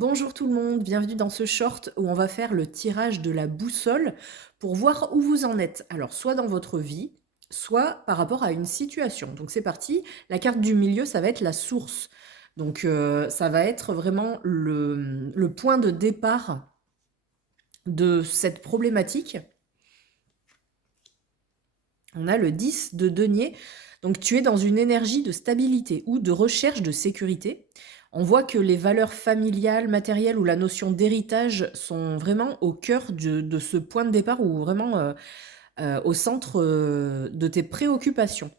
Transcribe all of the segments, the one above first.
Bonjour tout le monde, bienvenue dans ce short où on va faire le tirage de la boussole pour voir où vous en êtes. Alors, soit dans votre vie, soit par rapport à une situation. Donc, c'est parti. La carte du milieu, ça va être la source. Donc, ça va être vraiment le point de départ de cette problématique. On a le 10 de denier. Donc, tu es dans une énergie de stabilité ou de recherche de sécurité. On voit que les valeurs familiales, matérielles ou la notion d'héritage sont vraiment au cœur de ce point de départ ou vraiment au centre de tes préoccupations.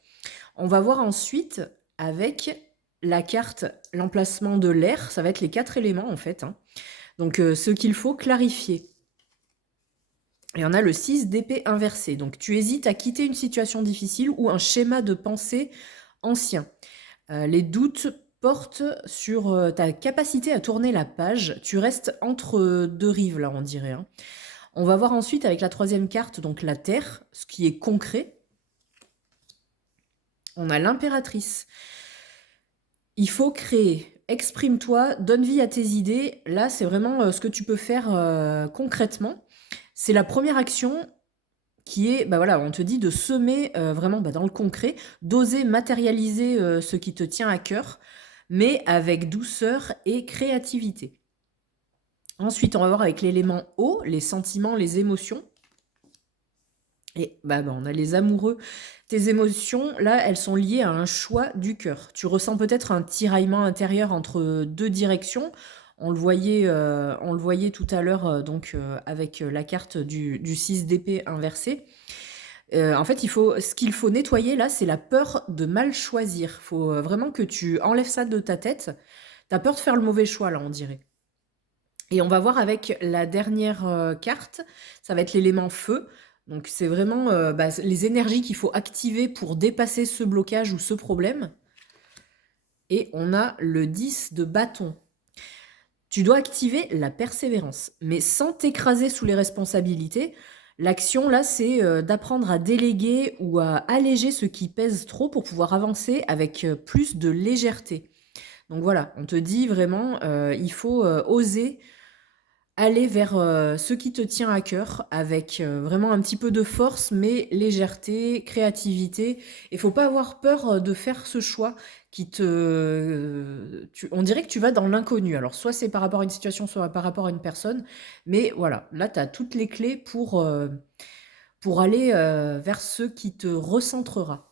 On va voir ensuite avec la carte, l'emplacement de l'air, ça va être les 4 éléments en fait, hein. Donc ce qu'il faut clarifier. Et on a le 6 d'épée inversée. Donc tu hésites à quitter une situation difficile ou un schéma de pensée ancien. Les doutes portent sur ta capacité à tourner la page. Tu restes entre deux rives, là, on dirait, hein. On va voir ensuite avec la troisième carte, donc la Terre, ce qui est concret. On a l'impératrice. Il faut créer. Exprime-toi, donne vie à tes idées. Là, c'est vraiment ce que tu peux faire concrètement. C'est la première action qui est, bah voilà, on te dit de semer vraiment dans le concret, d'oser matérialiser ce qui te tient à cœur, mais avec douceur et créativité. Ensuite, on va voir avec l'élément eau, les sentiments, les émotions. Et on a les amoureux. Tes émotions, là, elles sont liées à un choix du cœur. Tu ressens peut-être un tiraillement intérieur entre deux directions. On le voyait tout à l'heure avec la carte du 6 d'épée inversée. En fait, ce qu'il faut nettoyer là, c'est la peur de mal choisir. Il faut vraiment que tu enlèves ça de ta tête. Tu as peur de faire le mauvais choix là, on dirait. Et on va voir avec la dernière carte, ça va être l'élément feu. Donc c'est vraiment les énergies qu'il faut activer pour dépasser ce blocage ou ce problème. Et on a le 10 de bâton. Tu dois activer la persévérance, mais sans t'écraser sous les responsabilités. L'action, là, c'est d'apprendre à déléguer ou à alléger ce qui pèse trop pour pouvoir avancer avec plus de légèreté. Donc voilà, on te dit vraiment, il faut oser aller vers ce qui te tient à cœur avec vraiment un petit peu de force, mais légèreté, créativité. Il faut pas avoir peur de faire ce choix on dirait que tu vas dans l'inconnu. Alors, soit c'est par rapport à une situation, soit par rapport à une personne. Mais voilà, là, tu as toutes les clés pour aller vers ce qui te recentrera.